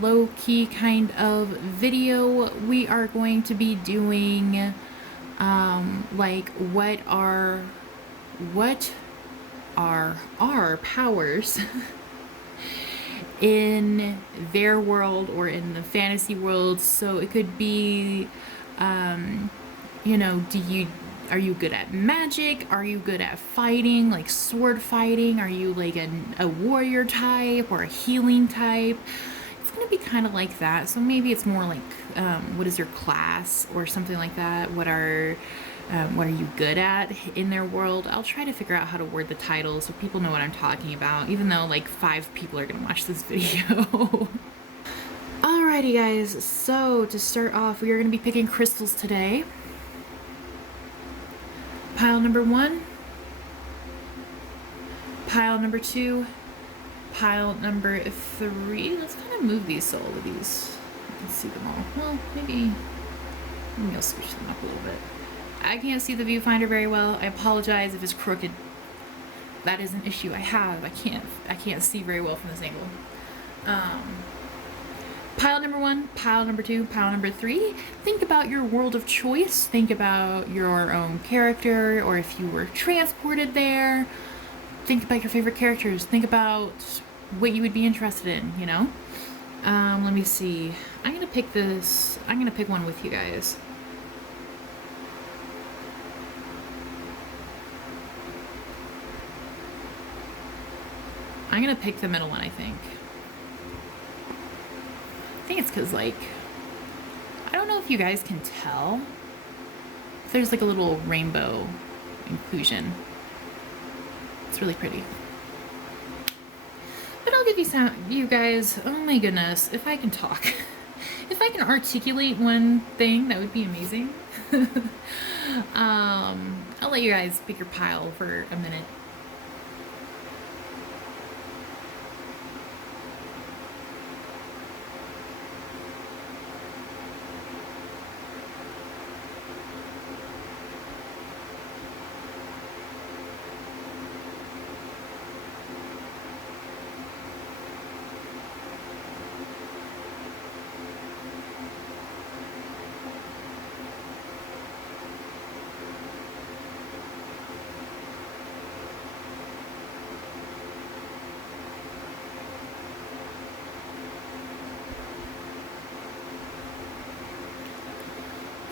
low-key kind of video. We are going to be doing like what are our powers in their world or in the fantasy world. So it could be you know, are you good at magic? Are you good at fighting, like sword fighting? Are you like a warrior type or a healing type? It's gonna be kind of like that. So maybe it's more like what is your class or something like that. What are you good at in their world? I'll try to figure out how to word the title so people know what I'm talking about, even though like 5 people are gonna watch this video. Alrighty guys, so to start off, we are gonna be picking crystals today. Pile number 1, pile number 2, pile number 3. Let's kind of move these so all of these, you can see them all. Well, maybe I'll switch them up a little bit. I can't see the viewfinder very well. I apologize if it's crooked. That is an issue I have. I can't see very well from this angle. Pile number 1, pile number 2, pile number 3. Think about your world of choice. Think about your own character, or if you were transported there. Think about your favorite characters. Think about what you would be interested in, you know? Let me see. I'm gonna pick this. I'm gonna pick one with you guys. I'm gonna pick the middle one, I think. I think it's because, like, I don't know if you guys can tell. There's like a little rainbow inclusion. It's really pretty. But I'll give you guys, oh my goodness, if I can talk. If I can articulate one thing, that would be amazing. I'll let you guys pick your pile for a minute.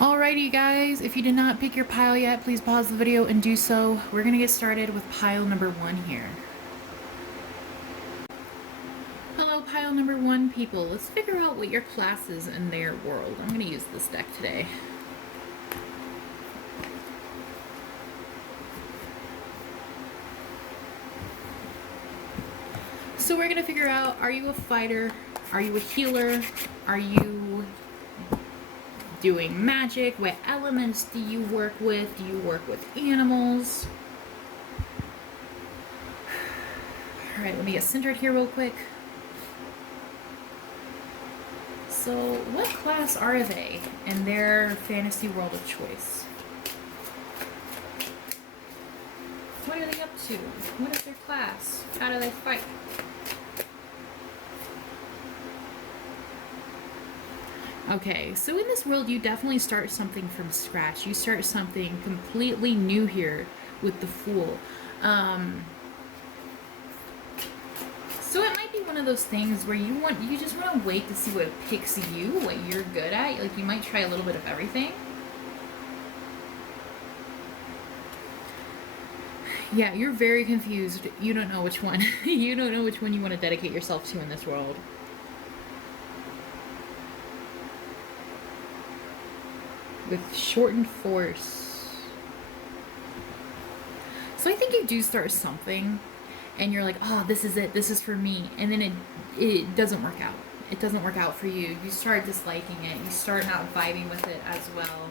Alrighty guys, if you did not pick your pile yet, please pause the video and do so. We're gonna get started with pile number 1 here. Hello pile number 1 people. Let's figure out what your class is in their world. I'm gonna use this deck today. So we're gonna figure out, are you a fighter? Are you a healer? Are you doing magic? What elements do you work with? Do you work with animals? Alright, let me get centered here real quick. So, what class are they in their fantasy world of choice? What are they up to? What is their class? How do they fight? Okay, so in this world, you definitely start something from scratch. You start something completely new here with the Fool. So it might be one of those things where you just want to wait to see what picks you, what you're good at. Like, you might try a little bit of everything. Yeah, you're very confused. You don't know which one. You don't know which one you want to dedicate yourself to in this world. With shortened force. So I think you do start something and you're like, oh, this is it, this is for me, and then it doesn't work out. It doesn't work out for you. You start disliking it. You start not vibing with it as well.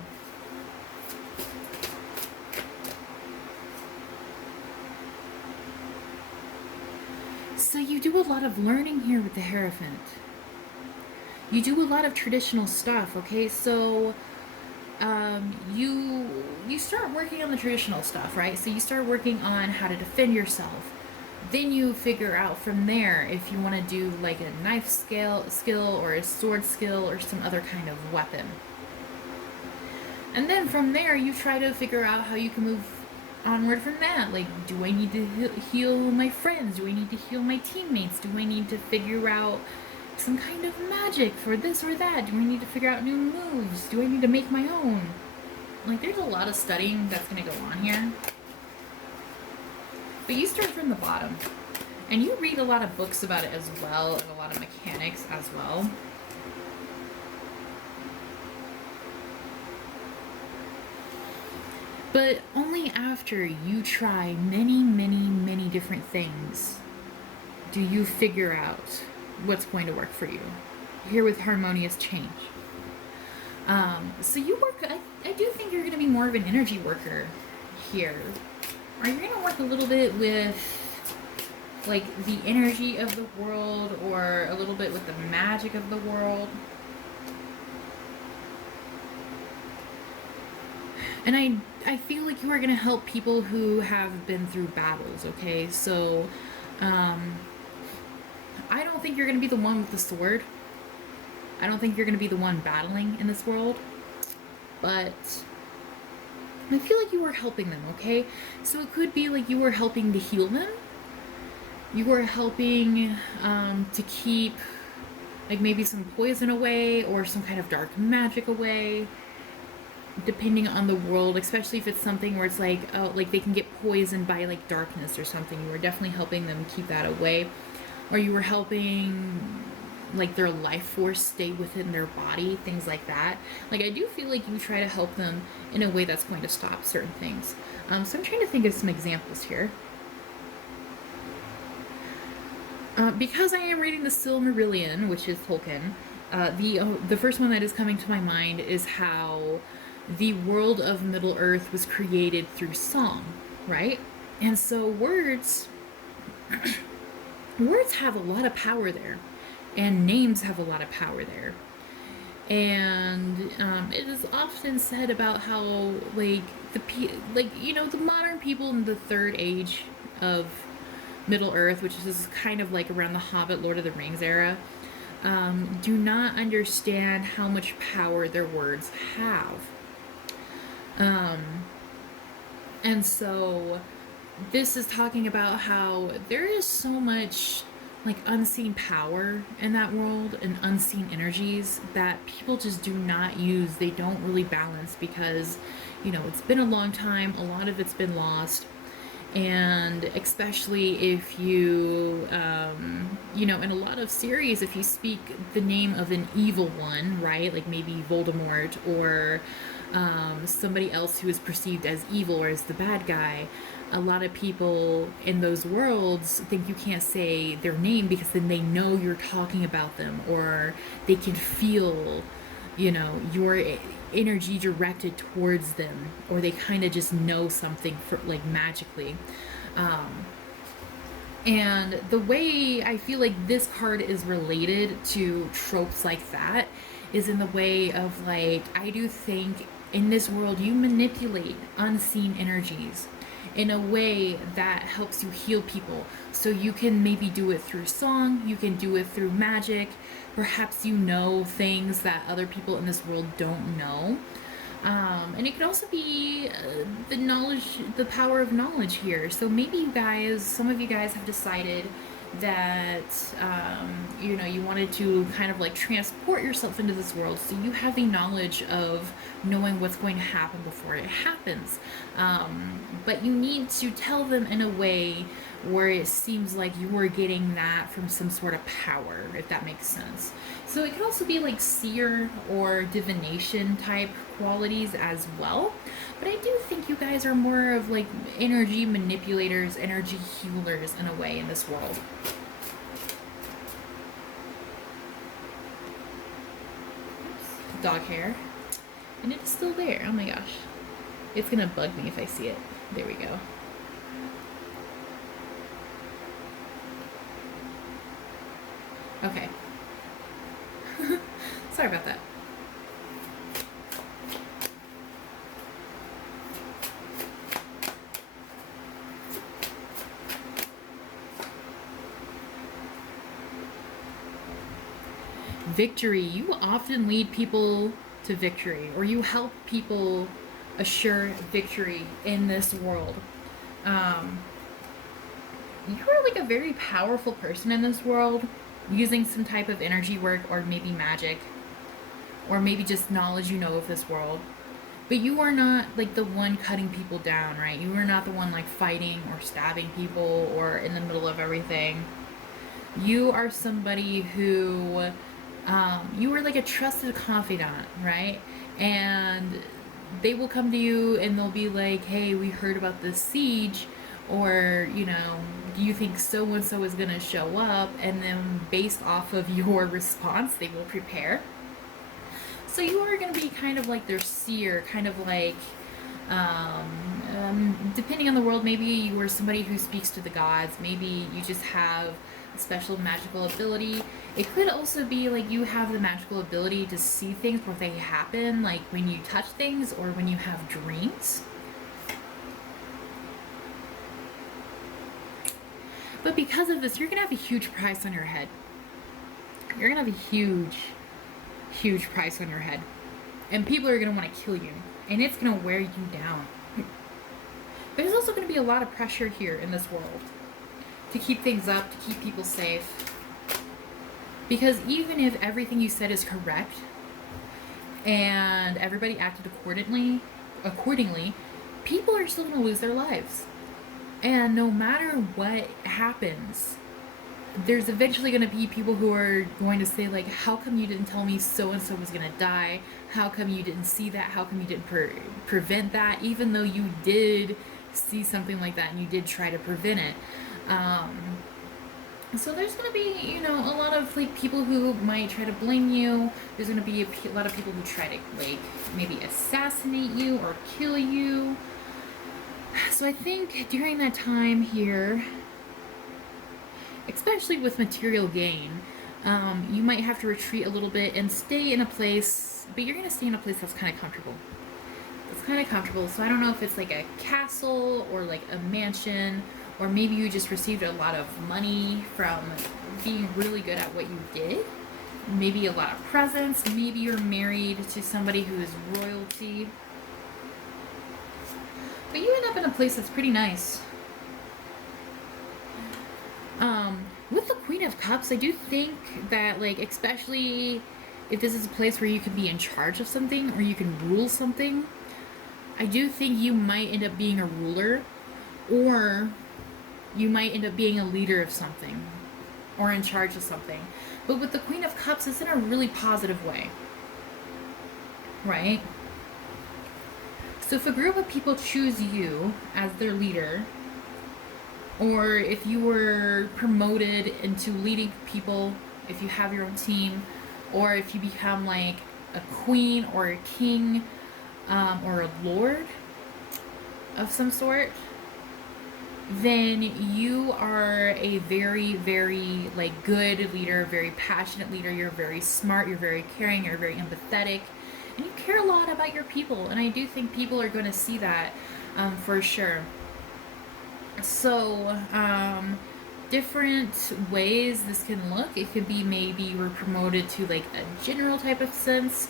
So you do a lot of learning here with the Hierophant. You do a lot of traditional stuff, okay? So you start working on the traditional stuff, right? So you start working on how to defend yourself, Then you figure out from there if you want to do like a knife skill or a sword skill or some other kind of weapon. And then from there you try to figure out how you can move onward from that. Like, do I need to heal my friends? Do I need to heal my teammates? Do I need to figure out some kind of magic for this or that? Do I need to figure out new moves? Do I need to make my own? Like, there's a lot of studying that's going to go on here. But you start from the bottom. And you read a lot of books about it as well, and a lot of mechanics as well. But only after you try many, many, many different things do you figure out what's going to work for you. Here with harmonious change. So you work, I do think you're going to be more of an energy worker here. Or you're going to work a little bit with like the energy of the world, or a little bit with the magic of the world. And I feel like you are going to help people who have been through battles, okay? So, I don't think you're going to be the one with the sword. I don't think you're going to be the one battling in this world. But I feel like you are helping them, okay? So it could be like you are helping to heal them. You are helping to keep like maybe some poison away, or some kind of dark magic away, depending on the world, especially if it's something where it's like, oh, like they can get poisoned by like darkness or something. You were definitely helping them keep that away. Or you were helping like their life force stay within their body, things like that. Like, I do feel like you try to help them in a way that's going to stop certain things. So I'm trying to think of some examples here. Because I am reading the Silmarillion, which is Tolkien, the first one that is coming to my mind is how the world of Middle-earth was created through song, right? And so words have a lot of power there, and names have a lot of power there. And it is often said about how like the modern people in the third age of Middle-earth, which is kind of like around the Hobbit, Lord of the Rings era, do not understand how much power their words have. And so this is talking about how there is so much like unseen power in that world, and unseen energies that people just do not use. They don't really balance because, it's been a long time. A lot of it's been lost. And especially if you, in a lot of series, if you speak the name of an evil one, right? Like maybe Voldemort, or somebody else who is perceived as evil or as the bad guy, a lot of people in those worlds think you can't say their name because then they know you're talking about them, or they can feel, your energy directed towards them, or they kind of just know something for like magically. And the way I feel like this card is related to tropes like that is in the way of like, I do think in this world you manipulate unseen energies in a way that helps you heal people. So you can maybe do it through song, you can do it through magic, perhaps you know things that other people in this world don't know. And it could also be the power of knowledge here. So maybe some of you guys have decided that, you wanted to kind of like transport yourself into this world. So you have the knowledge of knowing what's going to happen before it happens. But you need to tell them in a way where it seems like you are getting that from some sort of power, if that makes sense. So it could also be like seer or divination type qualities as well. But I do think you guys are more of like energy manipulators, energy healers in a way in this world. Oops. Dog hair. And it's still there. Oh my gosh. It's gonna bug me if I see it. There we go. Okay. Sorry about that. Victory. You often lead people to victory, or you help people assure victory in this world. Um, you are like a very powerful person in this world, using some type of energy work, or maybe magic, or maybe just knowledge you know of this world. But you are not like the one cutting people down, right? You are not the one like fighting or stabbing people or in the middle of everything. You are somebody who, you are like a trusted confidant, right? And they will come to you and they'll be like, hey, we heard about this siege, or, you know, do you think so and so is going to show up? And then based off of your response, they will prepare. So you are going to be kind of like their seer, kind of like, depending on the world, maybe you are somebody who speaks to the gods. Maybe you just have a special magical ability. It could also be like you have the magical ability to see things before they happen, like when you touch things or when you have dreams. But because of this, you're going to have a huge price on your head. You're going to have a huge price on your head. And people are going to want to kill you. And it's going to wear you down. There's also going to be a lot of pressure here in this world to keep things up, to keep people safe. Because even if everything you said is correct and everybody acted accordingly, people are still going to lose their lives. And no matter what happens, there's eventually going to be people who are going to say, like, how come you didn't tell me so-and-so was going to die? How come you didn't see that? How come you didn't prevent that? Even though you did see something like that and you did try to prevent it. So there's going to be, you know, a lot of, like, people who might try to blame you. There's going to be a lot of people who try to, like, maybe assassinate you or kill you. So I think during that time here, especially with material gain, you might have to retreat a little bit and stay in a place, but you're going to stay in a place that's kind of comfortable. It's kind of comfortable, so I don't know if it's like a castle or like a mansion, or maybe you just received a lot of money from being really good at what you did. Maybe a lot of presents. Maybe you're married to somebody who is royalty. But you end up in a place that's pretty nice. With the Queen of Cups, I do think that, like, especially if this is a place where you can be in charge of something or you can rule something, I do think you might end up being a ruler, or you might end up being a leader of something or in charge of something. But with the Queen of Cups, it's in a really positive way, right? So if a group of people choose you as their leader, or if you were promoted into leading people, if you have your own team, or if you become like a queen or a king, or a lord of some sort, then you are a very, very, like, good leader, very passionate leader. You're very smart, you're very caring, you're very empathetic, and you care a lot about your people. And I do think people are going to see that, for sure. So, different ways this can look. It could be maybe you were promoted to like a general type of sense.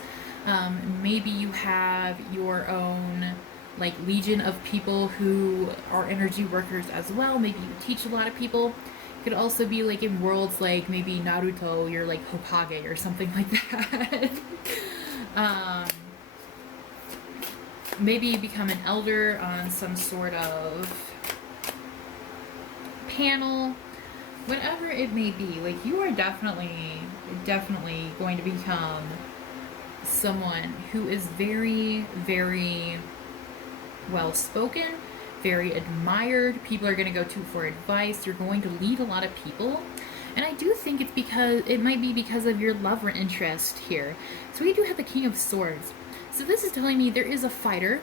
Maybe you have your own like legion of people who are energy workers as well. Maybe you teach a lot of people. It could also be like in worlds like maybe Naruto, you're like Hokage or something like that. Maybe you become an elder on some sort of panel, whatever it may be. Like, you are definitely going to become someone who is very, very well spoken, very admired. People are going to go to for advice. You're going to lead a lot of people. And I do think it's because it might be because of your love or interest here. So we do have the King of Swords. So this is telling me there is a fighter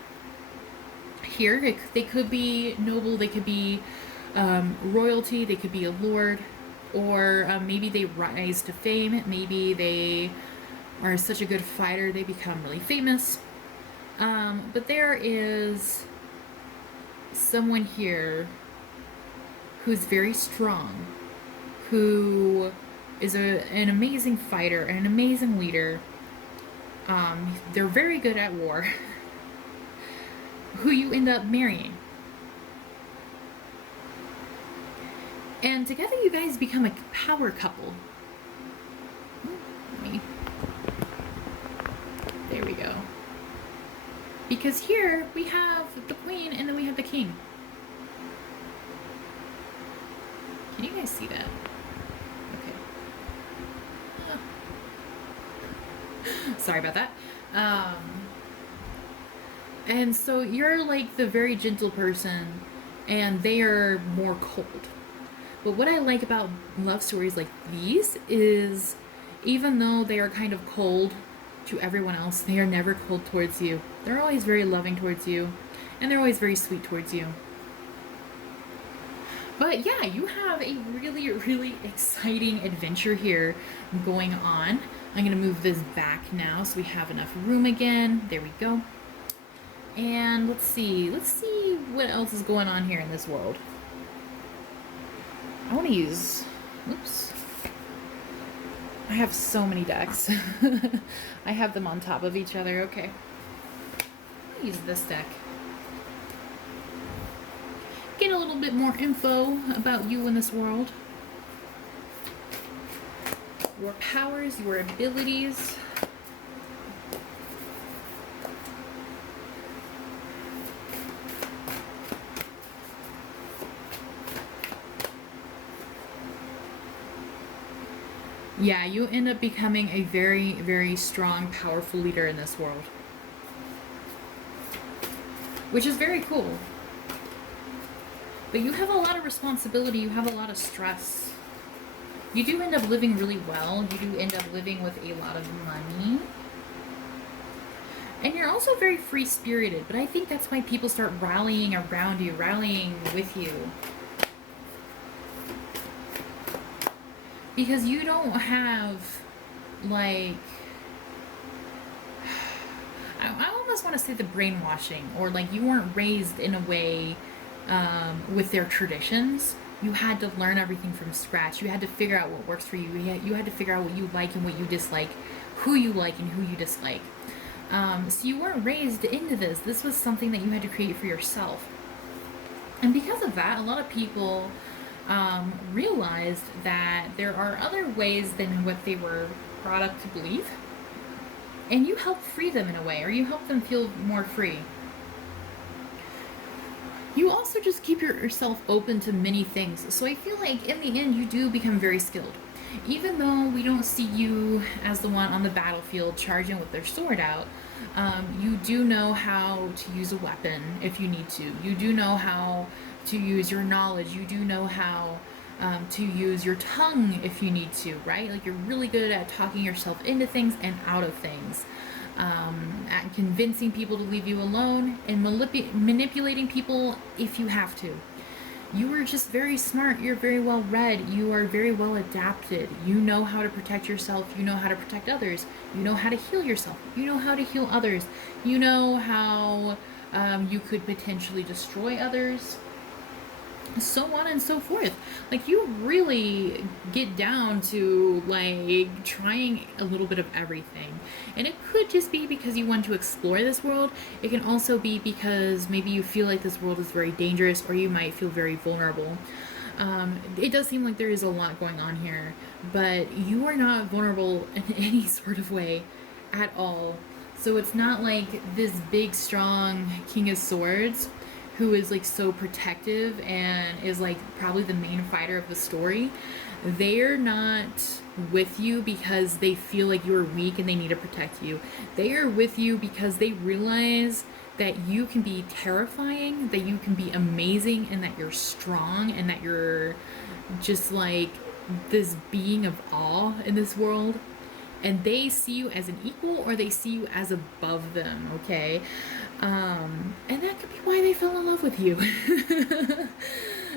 here. They could be noble, they could be royalty, they could be a lord, or maybe they rise to fame. Maybe they are such a good fighter they become really famous. But there is someone here who's very strong, who is an amazing fighter and an amazing leader. They're very good at war. Who you end up marrying. And together you guys become a power couple. There we go. Because here we have the queen and then we have the king. Can you guys see that? Okay. Sorry about that. And so you're like the very gentle person and they are more cold. But what I like about love stories like these is even though they are kind of cold to everyone else, they are never cold towards you. They're always very loving towards you and they're always very sweet towards you. But yeah, you have a really, really exciting adventure here going on. I'm going to move this back now so we have enough room again. There we go. And let's see what else is going on here in this world. I want to use, oops. I have so many decks. I have them on top of each other. Okay. I'll use this deck. Get a little bit more info about you in this world. Your powers, your abilities. Yeah, you end up becoming a very, very strong, powerful leader in this world. Which is very cool. But you have a lot of responsibility, you have a lot of stress. You do end up living really well. You do end up living with a lot of money. And you're also very free-spirited, but I think that's why people start rallying around you, rallying with you. Because you don't have, like, I almost want to say the brainwashing, or like you weren't raised in a way with their traditions. You had to learn everything from scratch. You had to figure out what works for you. You had to figure out what you like and what you dislike, who you like and who you dislike. So you weren't raised into this. This was something that you had to create for yourself. And because of that, a lot of people realized that there are other ways than what they were brought up to believe. And you help free them in a way, or you help them feel more free. You also just keep yourself open to many things. So I feel like in the end, you do become very skilled. Even though we don't see you as the one on the battlefield charging with their sword out, you do know how to use a weapon if you need to. You do know how to use your knowledge. You do know how to use your tongue if you need to, right? Like you're really good at talking yourself into things and out of things. At convincing people to leave you alone and manipulating people if you have to. You are just very smart. You're very well read. You are very well adapted. You know how to protect yourself. You know how to protect others. You know how to heal yourself. You know how to heal others. You know how you could potentially destroy others. So on and so forth. Like you really get down to like trying a little bit of everything. And it could just be because you want to explore this world. It can also be because maybe you feel like this world is very dangerous, or you might feel very vulnerable. It does seem like there is a lot going on here, but you are not vulnerable in any sort of way at all. So it's not like this big strong King of Swords who is like so protective and is like probably the main fighter of the story. They're not with you because they feel like you're weak and they need to protect you. They are with you because they realize that you can be terrifying, that you can be amazing, and that you're strong, and that you're just like this being of awe in this world. And they see you as an equal, or they see you as above them, okay? And that could be why they fell in love with you.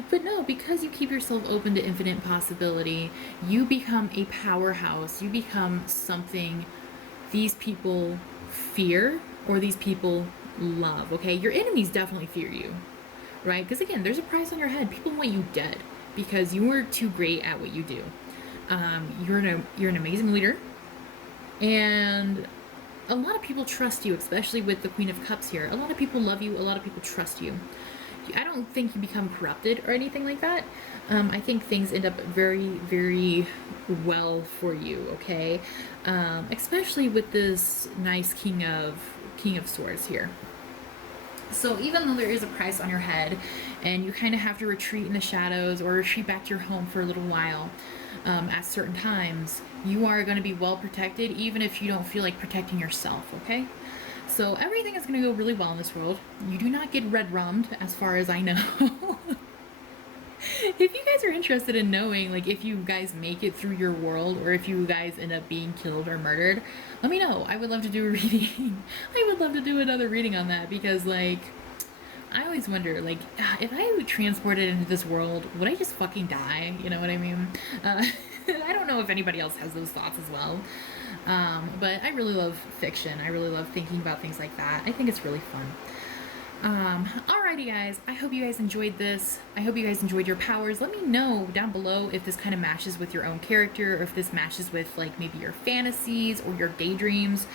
But no, because you keep yourself open to infinite possibility, you become a powerhouse. You become something these people fear, or these people love, okay? Your enemies definitely fear you, right? Because again, there's a price on your head. People want you dead because you were too great at what you do. You're an amazing leader, and a lot of people trust you, especially with the Queen of Cups here. A lot of people love you. A lot of people trust you. I don't think you become corrupted or anything like that. I think things end up very, very well for you. Okay, especially with this nice King of Swords here. So even though there is a price on your head, and you kind of have to retreat in the shadows or retreat back to your home for a little while, at certain times, you are going to be well protected, even if you don't feel like protecting yourself. Okay. So everything is going to go really well in this world. You do not get red rummed, as far as I know. If you guys are interested in knowing, like, if you guys make it through your world, or if you guys end up being killed or murdered, let me know. I would love to do a reading. I would love to do another reading on that, because, like, I always wonder, like, if I were transported into this world, would I just fucking die? You know what I mean? I don't know if anybody else has those thoughts as well. But I really love fiction. I really love thinking about things like that. I think it's really fun. Alrighty guys, I hope you guys enjoyed this. I hope you guys enjoyed your powers. Let me know down below if this kind of matches with your own character, or if this matches with, like, maybe your fantasies or your daydreams,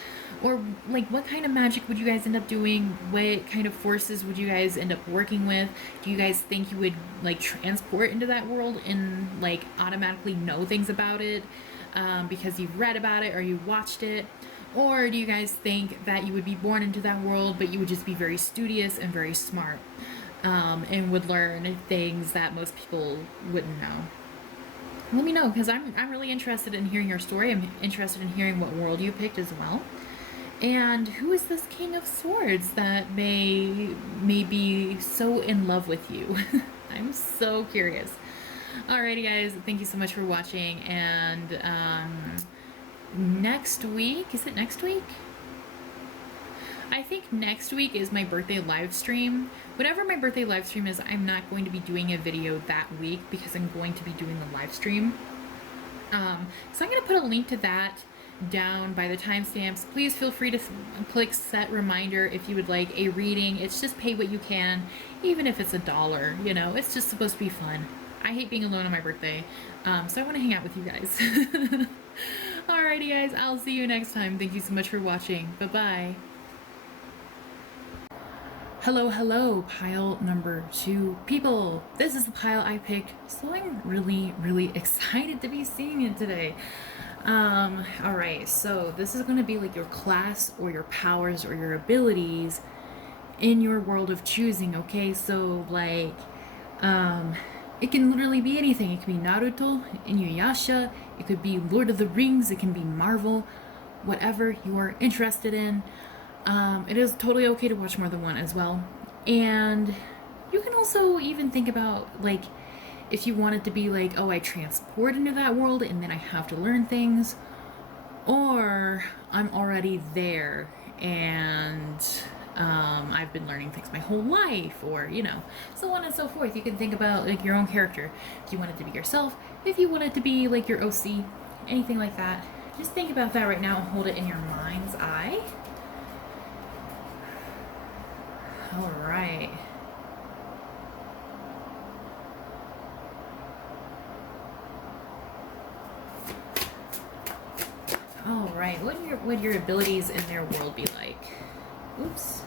or, like, what kind of magic would you guys end up doing? What kind of forces would you guys end up working with? Do you guys think you would, like, transport into that world and, like, automatically know things about it because you've read about it or you watched it? Or do you guys think that you would be born into that world, but you would just be very studious and very smart, and would learn things that most people wouldn't know? Let me know, because I'm really interested in hearing your story. I'm interested in hearing what world you picked as well. And who is this King of Swords that may be so in love with you? I'm so curious. Alrighty guys, thank you so much for watching, and next week, is it next week? I think next week is my birthday live stream. Whatever my birthday live stream is, I'm not going to be doing a video that week because I'm going to be doing the live stream. So I'm going to put a link to that down by the timestamps. Please feel free to click set reminder if you would like a reading. It's just pay what you can, even if it's $1. You know, it's just supposed to be fun. I hate being alone on my birthday, so I want to hang out with you guys. Alrighty guys, I'll see you next time. Thank you so much for watching. Bye-bye. Hello, hello, pile number 2 people. This is the pile I picked, so I'm really, really excited to be seeing it today. Alright, so this is going to be like your class or your powers or your abilities in your world of choosing, okay? So, like, it can literally be anything. It can be Naruto, Inuyasha, it could be Lord of the Rings, it can be Marvel, whatever you are interested in. It is totally okay to watch more than one as well. And you can also even think about, like, if you want it to be like, oh, I transport into that world and then I have to learn things, or I'm already there and I've been learning things my whole life, or, you know, so on and so forth. You can think about, like, your own character. If you want it to be yourself, if you want it to be like your OC, anything like that. Just think about that right now and hold it in your mind's eye. Alright. Alright, what would your abilities in their world be like? Oops.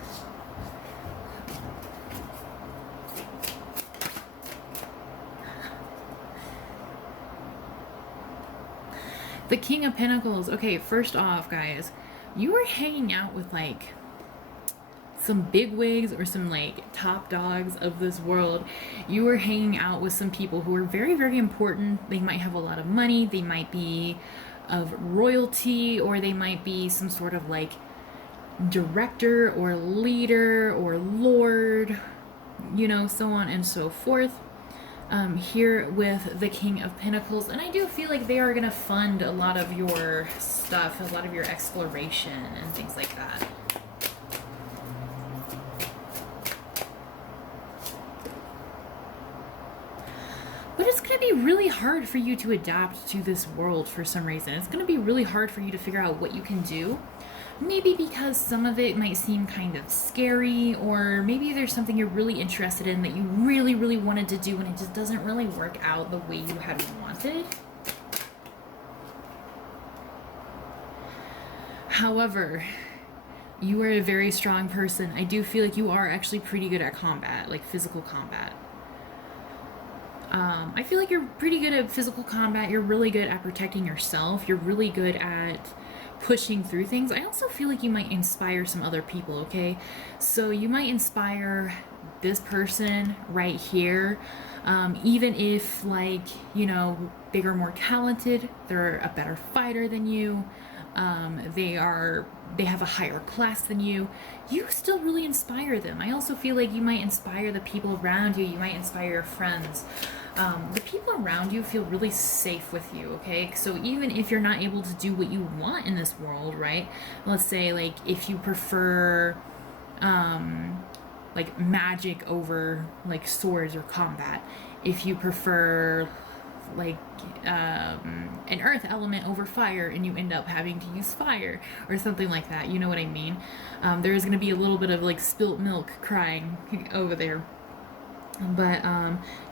The King of Pentacles. Okay, first off, guys, you were hanging out with, like, some bigwigs or some, like, top dogs of this world. You were hanging out with some people who are very, very important. They might have a lot of money. They might be of royalty, or they might be some sort of, like, director or leader or lord, you know, so on and so forth. Here with the King of Pentacles, and I do feel like they are going to fund a lot of your stuff, a lot of your exploration and things like that. But it's going to be really hard for you to adapt to this world for some reason. It's going to be really hard for you to figure out what you can do. Maybe because some of it might seem kind of scary, or maybe there's something you're really interested in that you really, really wanted to do and it just doesn't really work out the way you had wanted. However, you are a very strong person. I do feel like you are actually pretty good at combat, like physical combat. I feel like you're pretty good at physical combat. You're really good at protecting yourself. You're really good at pushing through things. I also feel like you might inspire some other people, okay? So you might inspire this person right here, even if, like, you know, they're more talented, they're a better fighter than you, they have a higher class than you still really inspire them. I also feel like you might inspire the people around you. You might inspire your friends. The people around you feel really safe with you, okay? So even if you're not able to do what you want in this world, right? Let's say, like, if you prefer like magic over like swords or combat, if you prefer like an earth element over fire and you end up having to use fire or something like that, you know what I mean? There's going to be a little bit of like spilt milk crying over there. But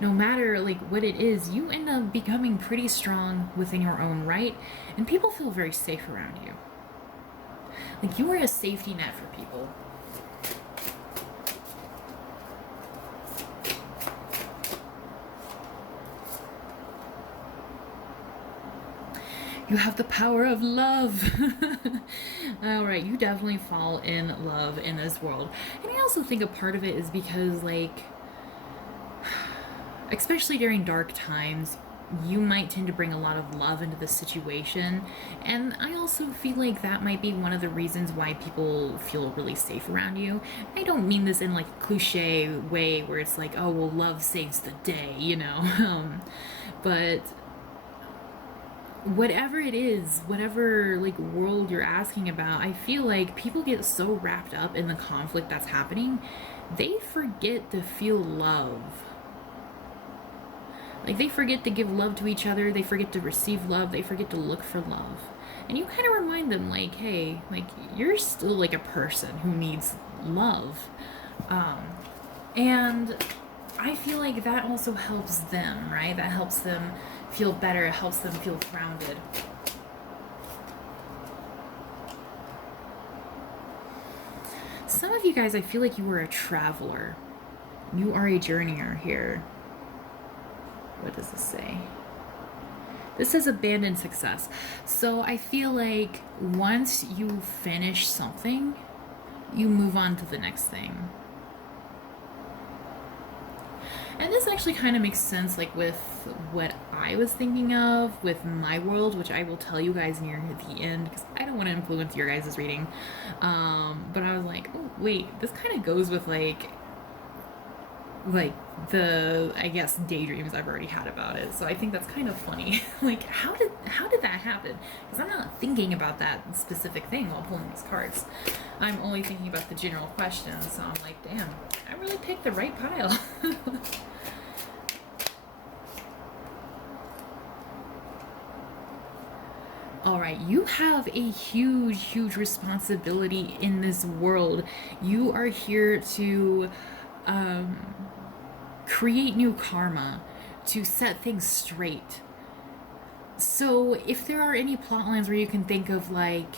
no matter like what it is, you end up becoming pretty strong within your own right, and people feel very safe around you. Like, you are a safety net for people. You have the power of love. Alright, you definitely fall in love in this world. And I also think a part of it is because, like, especially during dark times, you might tend to bring a lot of love into the situation. And I also feel like that might be one of the reasons why people feel really safe around you. I don't mean this in like a cliche way where it's like, oh, well, love saves the day, you know? But whatever it is, whatever like world you're asking about, I feel like people get so wrapped up in the conflict that's happening, they forget to feel love. Like, they forget to give love to each other, they forget to receive love, they forget to look for love. And you kind of remind them, like, hey, like, you're still like a person who needs love. And I feel like that also helps them, right? That helps them feel better, it helps them feel grounded. Some of you guys, I feel like you are a traveler. You are a journeyer here. What does this say? This says abandoned success. So I feel like once you finish something, you move on to the next thing. And this actually kind of makes sense, like, with what I was thinking of with my world, which I will tell you guys near the end, because I don't want to influence your guys' reading. But I was like, oh, wait, this kind of goes with, like the, I guess, daydreams I've already had about it. So I think that's kind of funny. Like, how did that happen? Because I'm not thinking about that specific thing while pulling these cards. I'm only thinking about the general questions. So I'm like, damn, I really picked the right pile. Alright, you have a huge responsibility in this world. You are here to create new karma, to set things straight. So if there are any plot lines where you can think of like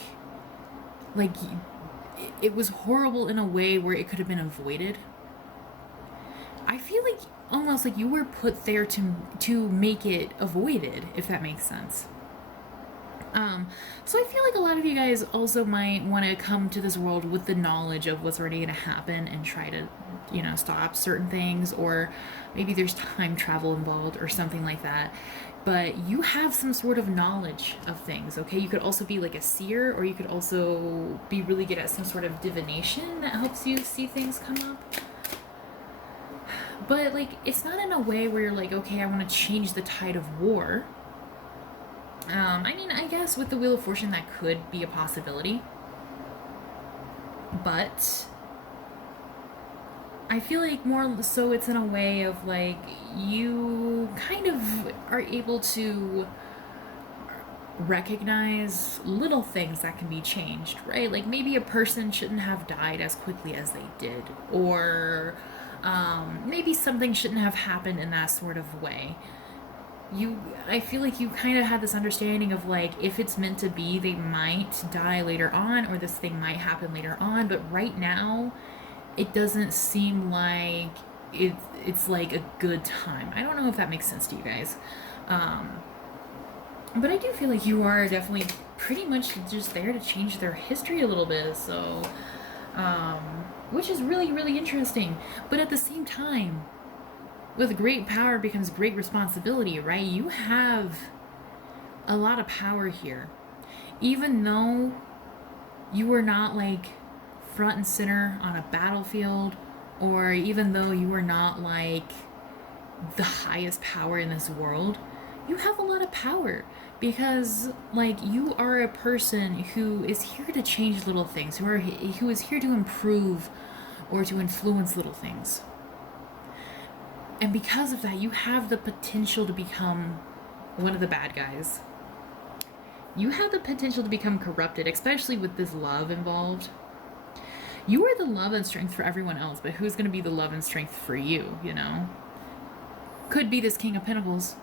it was horrible in a way where it could have been avoided, I feel like almost like you were put there to make it avoided, if that makes sense. So I feel like a lot of you guys also might want to come to this world with the knowledge of what's already going to happen and try to, you know, stop certain things, or maybe there's time travel involved or something like that. But you have some sort of knowledge of things, okay? You could also be like a seer, or you could also be really good at some sort of divination that helps you see things come up. But, like, it's not in a way where you're like, okay, I want to change the tide of war. I mean, I guess with the Wheel of Fortune that could be a possibility. But I feel like more so it's in a way of like you kind of are able to recognize little things that can be changed, right? Like maybe a person shouldn't have died as quickly as they did, or maybe something shouldn't have happened in that sort of way. I feel like you kind of had this understanding of like, if it's meant to be, they might die later on, or this thing might happen later on, but right now it doesn't seem like it's like a good time. I don't know if that makes sense to you guys. But I do feel like you are definitely pretty much just there to change their history a little bit, so which is really, really interesting. But at the same time, with great power becomes great responsibility, right? You have a lot of power here. Even though you were not like front and center on a battlefield, or even though you were not like the highest power in this world, you have a lot of power because like you are a person who is here to change little things, who is here to improve or to influence little things. And because of that, you have the potential to become one of the bad guys. You have the potential to become corrupted, especially with this love involved. You are the love and strength for everyone else, but who's going to be the love and strength for you, you know? Could be this King of Pentacles.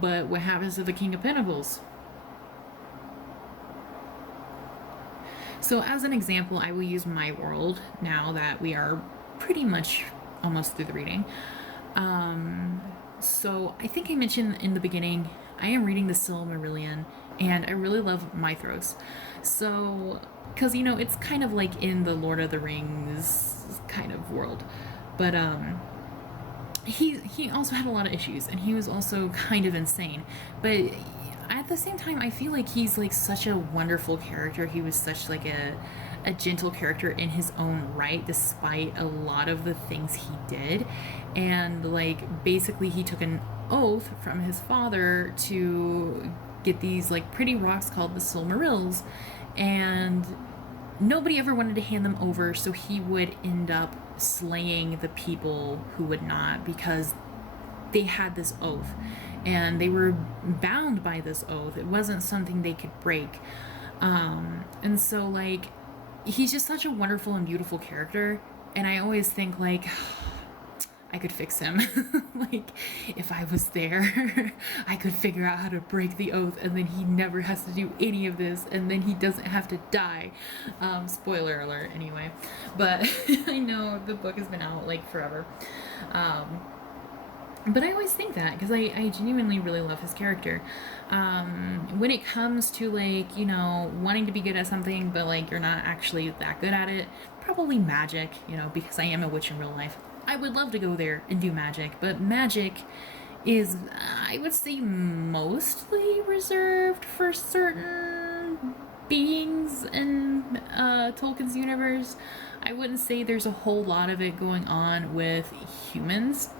But what happens to the King of Pentacles? So as an example, I will use my world now that we are pretty much almost through the reading. So I think I mentioned in the beginning, I am reading the Silmarillion, and I really love Mythros. So, because, you know, it's kind of like in the Lord of the Rings kind of world. But, he also had a lot of issues, and he was also kind of insane. But at the same time, I feel like he's like such a wonderful character. He was such like a gentle character in his own right, despite a lot of the things he did. And like basically he took an oath from his father to get these like pretty rocks called the Silmarils, and nobody ever wanted to hand them over, so he would end up slaying the people who would not, because they had this oath and they were bound by this oath. It wasn't something they could break. And so like he's just such a wonderful and beautiful character, and I always think like I could fix him. Like if I was there, I could figure out how to break the oath, and then he never has to do any of this, and then he doesn't have to die. Spoiler alert anyway, but I know the book has been out like forever. But I always think that because I genuinely really love his character. When it comes to like, you know, wanting to be good at something, but like you're not actually that good at it, probably magic, you know, because I am a witch in real life. I would love to go there and do magic, but magic is, I would say, mostly reserved for certain beings in Tolkien's universe. I wouldn't say there's a whole lot of it going on with humans.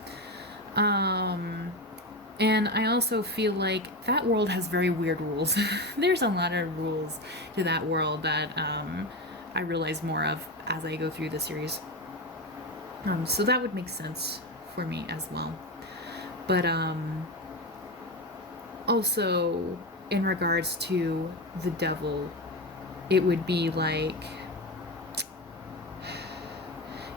And I also feel like that world has very weird rules. There's a lot of rules to that world that I realize more of as I go through the series. So that would make sense for me as well. But also in regards to the devil, it would be like,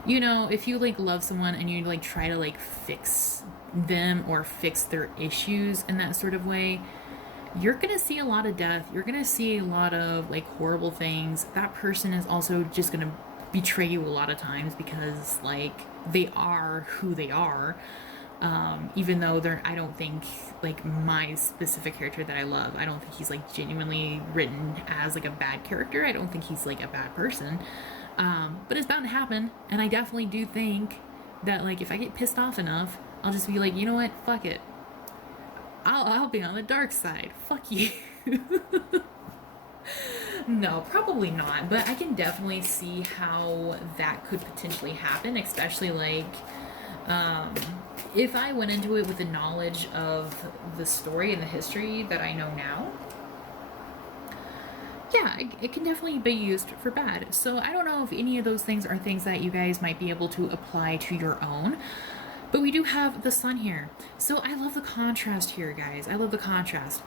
you know, if you like love someone and you like try to like fix them or fix their issues in that sort of way, you're gonna see a lot of death. You're gonna see a lot of like horrible things. That person is also just gonna betray you a lot of times because like they are who they are. Even though I don't think like my specific character that I love, I don't think he's like genuinely written as like a bad character. I don't think he's like a bad person. But it's bound to happen, and I definitely do think that like if I get pissed off enough, I'll just be like, you know what, fuck it, I'll be on the dark side, fuck you. No, probably not, but I can definitely see how that could potentially happen, especially like if I went into it with the knowledge of the story and the history that I know now. Yeah, it can definitely be used for bad. So I don't know if any of those things are things that you guys might be able to apply to your own. But we do have the sun here. So I love the contrast here, guys. I love the contrast.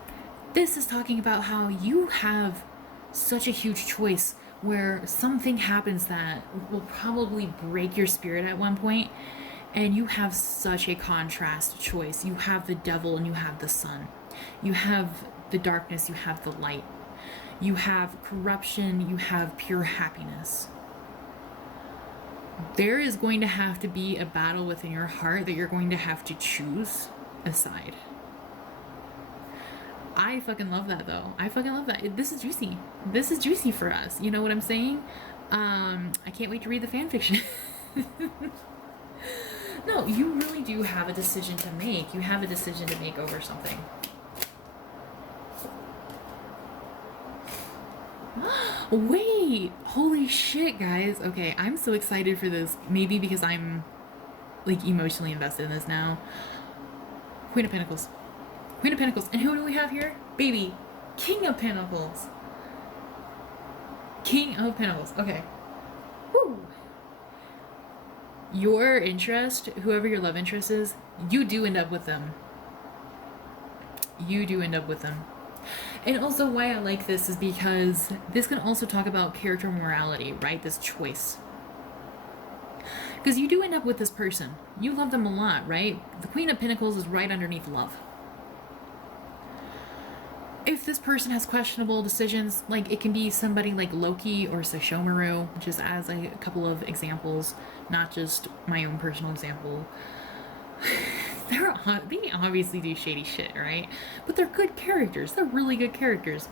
This is talking about how you have such a huge choice where something happens that will probably break your spirit at one point. And you have such a contrast choice. You have the devil and you have the sun. You have the darkness, you have the light. You have corruption, you have pure happiness. There is going to have to be a battle within your heart that you're going to have to choose a side. I fucking love that though. I fucking love that. This is juicy. This is juicy for us. You know what I'm saying? I can't wait to read the fan fiction. No, you really do have a decision to make. You have a decision to make over something. Wait! Holy shit, guys. Okay, I'm so excited for this. Maybe because I'm, like, emotionally invested in this now. Queen of Pentacles. Queen of Pentacles. And who do we have here? Baby. King of Pentacles. King of Pentacles. Okay. Woo! Your interest, whoever your love interest is, you do end up with them. You do end up with them. And also why I like this is because this can also talk about character morality, right? This choice. Because you do end up with this person. You love them a lot, right? The Queen of Pentacles is right underneath love. If this person has questionable decisions, like it can be somebody like Loki or Sashomaru, just as a couple of examples, not just my own personal example. They obviously do shady shit, right? But they're good characters. They're really good characters.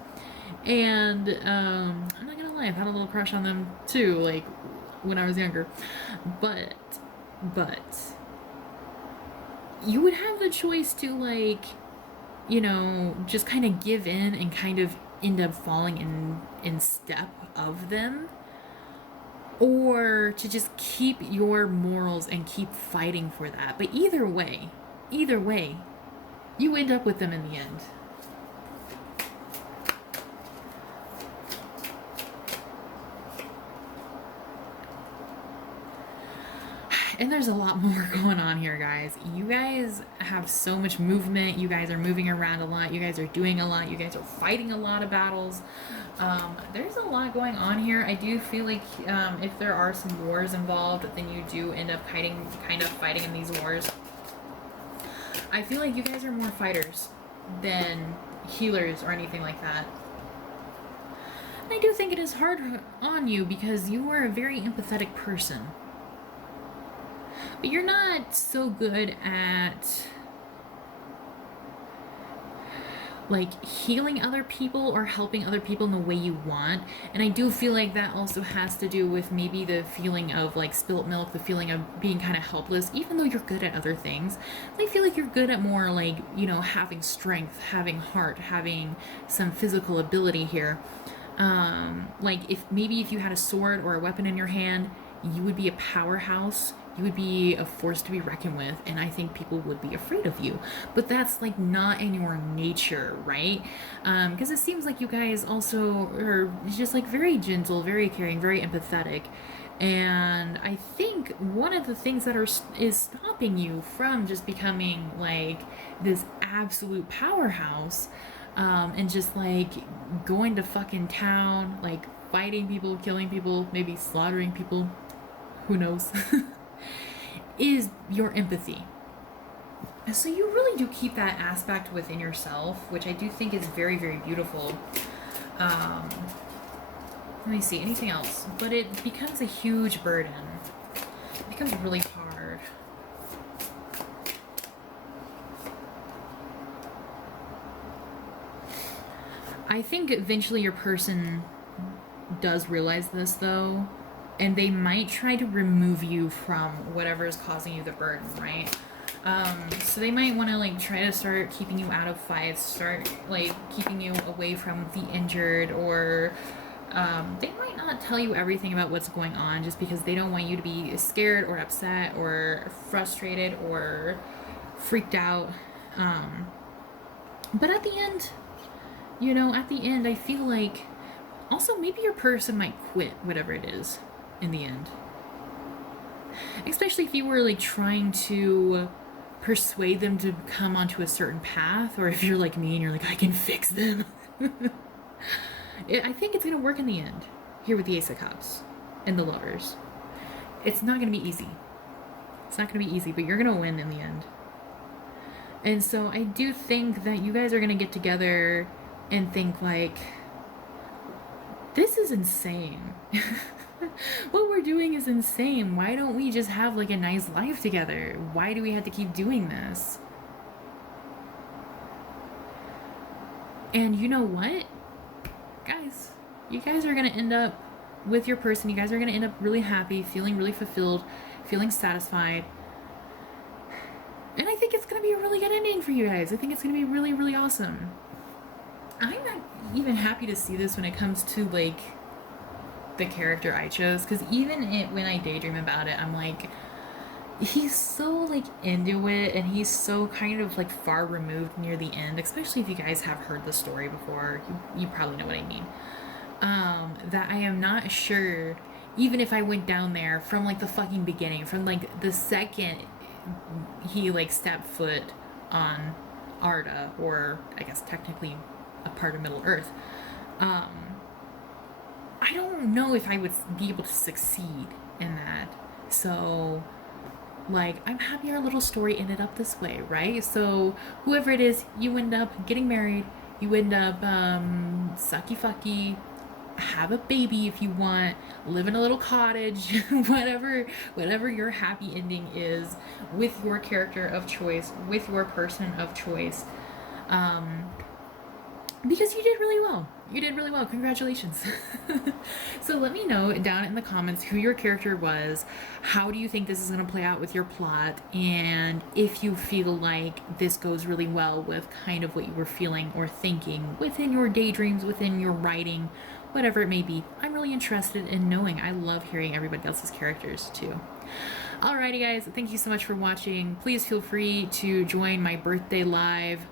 And I'm not gonna lie, I've had a little crush on them too, like when I was younger. But you would have the choice to, like, you know, just kind of give in and kind of end up falling in step of them, or to just keep your morals and keep fighting for that. But either way, you end up with them in the end. And there's a lot more going on here, guys. You guys have so much movement. You guys are moving around a lot. You guys are doing a lot. You guys are fighting a lot of battles. There's a lot going on here. I do feel like if there are some wars involved, then you do end up kind of fighting in these wars. I feel like you guys are more fighters than healers or anything like that. And I do think it is hard on you because you are a very empathetic person. But you're not so good at, like, healing other people or helping other people in the way you want. And I do feel like that also has to do with maybe the feeling of, like, spilt milk, the feeling of being kind of helpless, even though you're good at other things. I feel like you're good at more, like, you know, having strength, having heart, having some physical ability here. Like, if you had a sword or a weapon in your hand, you would be a powerhouse. You would be a force to be reckoned with, and I think people would be afraid of you. But that's, like, not in your nature, right? Because it seems like you guys also are just, like, very gentle, very caring, very empathetic. And I think one of the things that is stopping you from just becoming, like, this absolute powerhouse, and just, like, going to fucking town, like, fighting people, killing people, maybe slaughtering people, who knows, is your empathy. So you really do keep that aspect within yourself, which I do think is very, very beautiful. Let me see, anything else? But it becomes a huge burden. It becomes really hard. I think eventually your person does realize this, though, and they might try to remove you from whatever is causing you the burden, right? So they might want to, like, try to start keeping you out of fights, start, like, keeping you away from the injured, or they might not tell you everything about what's going on just because they don't want you to be scared or upset or frustrated or freaked out. But at the end, you know, I feel like also maybe your person might quit whatever it is in the end. Especially if you were, like, trying to persuade them to come onto a certain path, or if you're like me and you're like, I can fix them. I think it's going to work in the end here with the Ace of Cups and the Lovers. It's not going to be easy. It's not going to be easy, but you're going to win in the end. And so I do think that you guys are going to get together and think like, this is insane. What we're doing is insane. Why don't we just have like a nice life together? Why do we have to keep doing this? And you know what? Guys, you guys are going to end up with your person. You guys are going to end up really happy, feeling really fulfilled, feeling satisfied. And I think it's going to be a really good ending for you guys. I think it's going to be really, really awesome. I'm not even happy to see this when it comes to like the character I chose, because even when I daydream about it, I'm like, he's so like into it, and he's so kind of like far removed near the end, especially if you guys have heard the story before. You probably know what I mean. That I am not sure, even if I went down there from like the fucking beginning, from like the second he like stepped foot on Arda, or I guess technically a part of Middle Earth, I don't know if I would be able to succeed in that. So, like, I'm happy our little story ended up this way, right? So, whoever it is, you end up getting married, you end up sucky fucky, have a baby if you want, live in a little cottage, whatever your happy ending is, with your character of choice, with your person of choice. Because you did really well. You did really well. Congratulations. So let me know down in the comments who your character was. How do you think this is going to play out with your plot? And if you feel like this goes really well with kind of what you were feeling or thinking within your daydreams, within your writing, whatever it may be. I'm really interested in knowing. I love hearing everybody else's characters too. Alrighty guys, thank you so much for watching. Please feel free to join my birthday live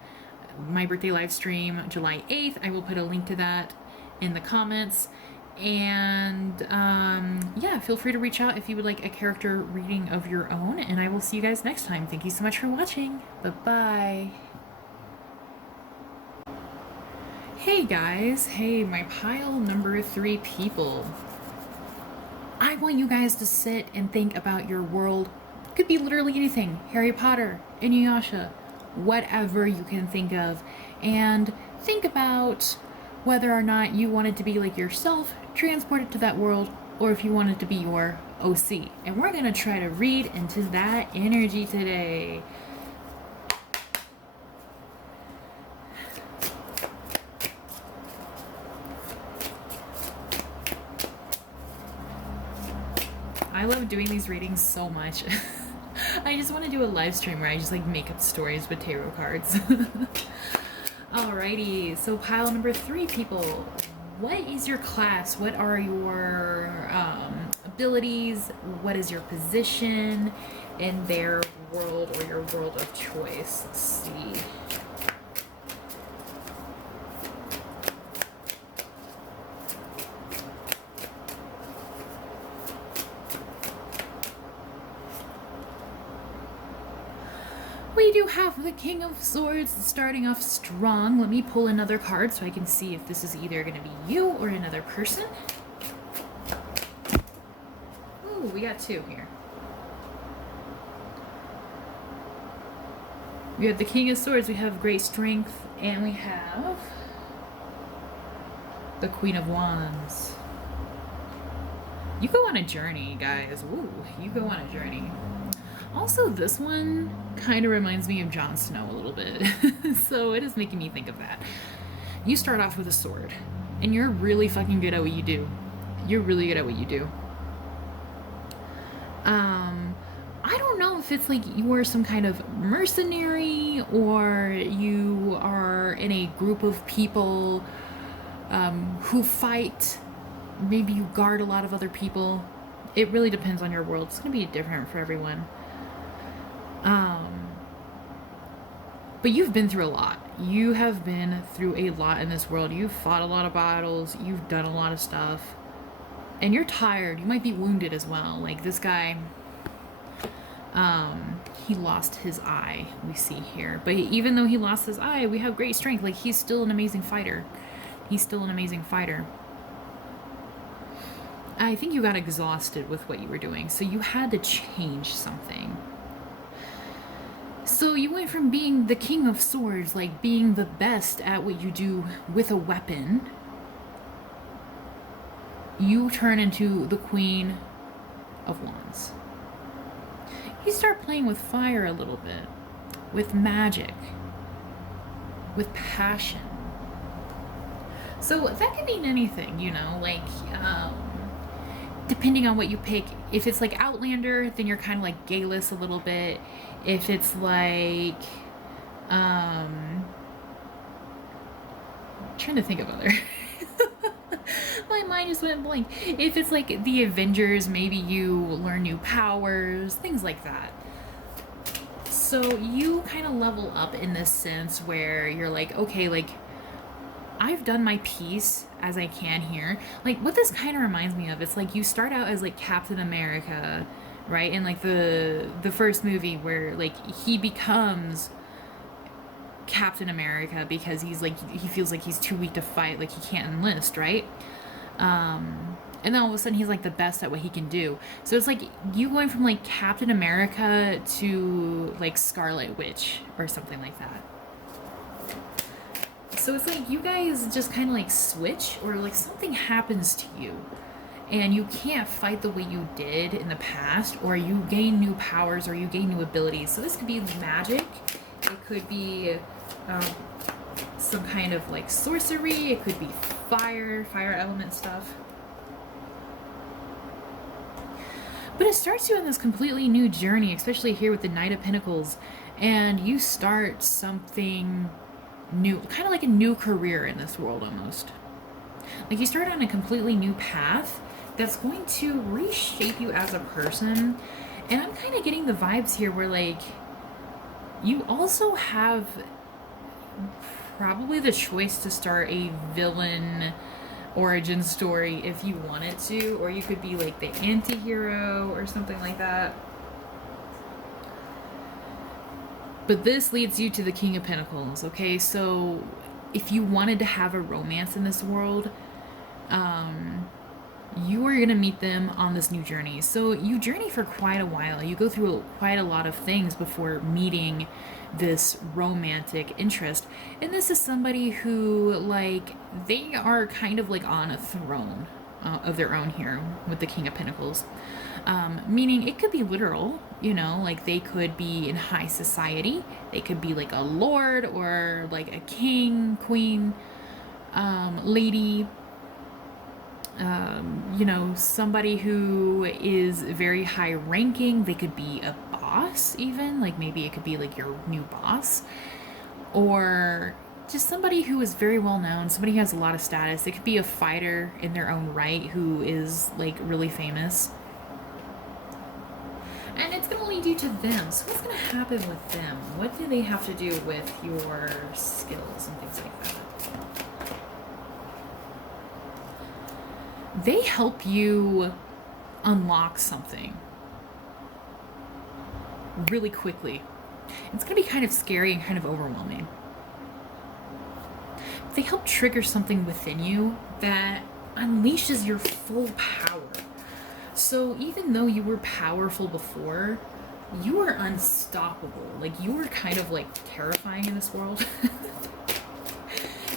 stream July 8th. I will put a link to that in the comments. And yeah, feel free to reach out if you would like a character reading of your own, and I will see you guys next time. Thank you so much for watching. Bye-bye. Hey guys, hey my pile number 3 people. I want you guys to sit and think about your world. It could be literally anything. Harry Potter, Inuyasha, whatever you can think of, and think about whether or not you wanted to be like yourself, transported to that world, or if you wanted to be your OC. And we're gonna try to read into that energy today. I love doing these readings so much. I just want to do a live stream where I just like make up stories with tarot cards. Alrighty, so pile number 3 people. What is your class? What are your abilities? What is your position in their world or your world of choice? Let's see. We do have the King of Swords starting off strong. Let me pull another card so I can see if this is either going to be you or another person. Ooh, we got 2 here. We have the King of Swords, we have great strength, and we have the Queen of Wands. You go on a journey, guys. Ooh, you go on a journey. Also, this one kind of reminds me of Jon Snow a little bit. So it is making me think of that. You start off with a sword, and you're really fucking good at what you do. You're really good at what you do. I don't know if it's like you are some kind of mercenary, or you are in a group of people who fight. Maybe you guard a lot of other people. It really depends on your world. It's going to be different for everyone. But you've been through a lot. You have been through a lot in this world. You've fought a lot of battles. You've done a lot of stuff. And you're tired. You might be wounded as well. Like this guy, he lost his eye, we see here. But even though he lost his eye, we have great strength. Like, he's still an amazing fighter. He's still an amazing fighter. I think you got exhausted with what you were doing, so you had to change something. So you went from being the king of swords, like being the best at what you do with a weapon, you turn into the queen of wands. You start playing with fire a little bit, with magic, with passion. So that can mean anything, you know, like depending on what you pick. If it's like Outlander, then you're kind of like gayless a little bit. If it's like I'm trying to think of other my mind just went blank. If it's like the Avengers, maybe you learn new powers, things like that. So you kind of level up in this sense where you're like, okay, like I've done my piece as I can here. Like what this kind of reminds me of, it's like you start out as like Captain America, right? In like the first movie where like he becomes Captain America because he's like, he feels like he's too weak to fight, like he can't enlist, right? And then all of a sudden he's like the best at what he can do. So it's like you going from like Captain America to like Scarlet Witch or something like that. So it's like you guys just kind of like switch, or like something happens to you and you can't fight the way you did in the past, or you gain new powers or you gain new abilities. So this could be magic, it could be some kind of like sorcery, it could be fire element stuff. But it starts you on this completely new journey, especially here with the Knight of Pentacles, and you start something new, kind of like a new career in this world almost. Like you start on a completely new path that's going to reshape you as a person. And I'm kind of getting the vibes here where like you also have probably the choice to start a villain origin story if you wanted to, or you could be like the anti-hero or something like that. But this leads you to the King of Pentacles, okay? So if you wanted to have a romance in this world, you are going to meet them on this new journey. So you journey for quite a while. You go through quite a lot of things before meeting this romantic interest. And this is somebody who, like, they are kind of like on a throne of their own here with the King of Pentacles. Meaning it could be literal, you know, like they could be in high society. They could be like a lord or like a king, queen, lady, you know, somebody who is very high ranking. They could be a boss even, like maybe it could be like your new boss, or just somebody who is very well known, somebody who has a lot of status. It could be a fighter in their own right who is like really famous. And it's going to lead you to them. So what's going to happen with them? What do they have to do with your skills and things like that? They help you unlock something really quickly. It's going to be kind of scary and kind of overwhelming. They help trigger something within you that unleashes your full power. So even though you were powerful before, you are unstoppable. Like you were kind of like terrifying in this world.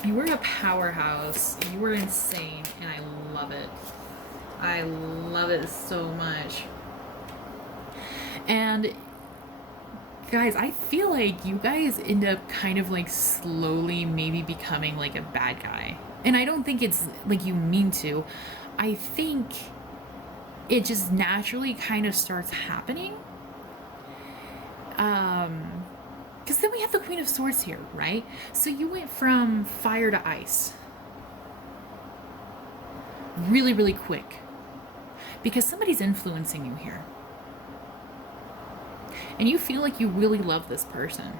You were a powerhouse. You were insane, and I love it. I love it so much. And guys, I feel like you guys end up kind of like slowly maybe becoming like a bad guy. And I don't think it's like you mean to. I think it just naturally kind of starts happening. Because then we have the Queen of Swords here, right? So you went from fire to ice. Really, really quick. Because somebody's influencing you here. And you feel like you really love this person.